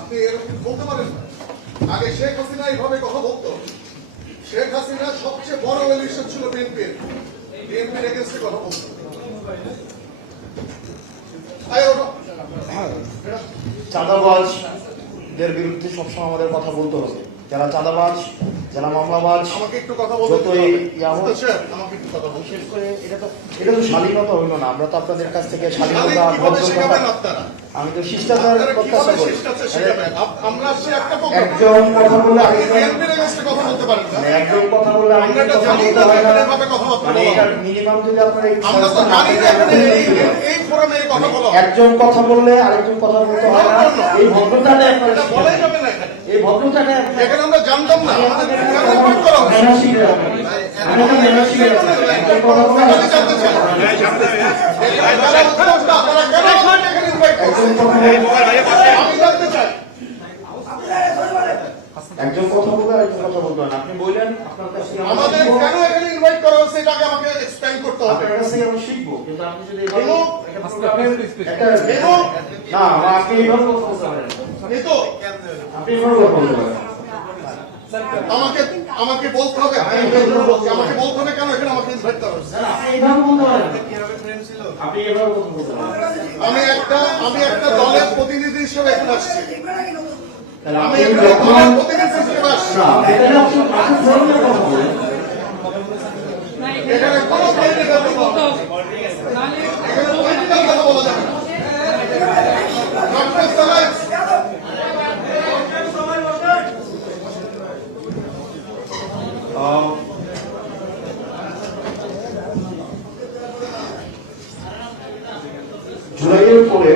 আপনি এরকম বলতে পারেন আগে শেখ হাসিনা এইভাবে কথা বলত। শেখ হাসিনা সবচেয়ে বড় এলিশন ছিল বিএনপির বিএনপির এগেন্স্টে কথা বলতো। চাঁদাবাজদের বিরুদ্ধে সবসময় আমাদের কথা বলতে হবে। যারা চাঁদাবাজ যারা মামলাবাজ আমাকে একটু কথা বলতে যতই হোক। স্যার আমাকে একটু কথা বলতে বিশেষ করে এটা তো এটা তো শালীনতা হইল না আমরা তো আপনাদের কাছ থেকে আপনারা? আমি তো শিষ্টাচার প্রত্যাশা করি। আমরা একটা একজন কথা বলে কথা বলতে পারেন না। মানে একজন কথা আমরা এটা জানি না মানে বলা। মিনিমাম যদি আপনার আমরা তো জানি না এই এই- এই ফোরামে কথা বলা একজন কথা বললে আরেকজন কথা বলতে হয় না। এই ভদ্রতাটা আপনার বলাই যাবে না। এখানে আমরা জানতাম না রাখবেন। একজন কথা? একজন হয় না। আপনি বললেন আপনার কাছ আমাদের কেন এখানে invite করা হচ্ছে এটাকে আমাকে করতে হবে। আপনার থেকে আমরা শিখব। কিন্তু আপনি যদি এভাবে একটা প্রোগ্রামের না আপনি এভাবে কথা বলতে পারেন। এই তো, আপনি এভাবে কথা বলতে পারেন। আমাকে আমাকে বলতে হবে আমি আমাকে বলতে হবে কেন এখানে আমাকে invite করা হচ্ছে? আমি একটা আমি একটা দলের প্রতিনিধি হিসেবে এখানে আসছি। আমি আপনি দলের প্রতিনিধি হিসেবে আসছি। এখানে কোনো জুলাইয়ের পরে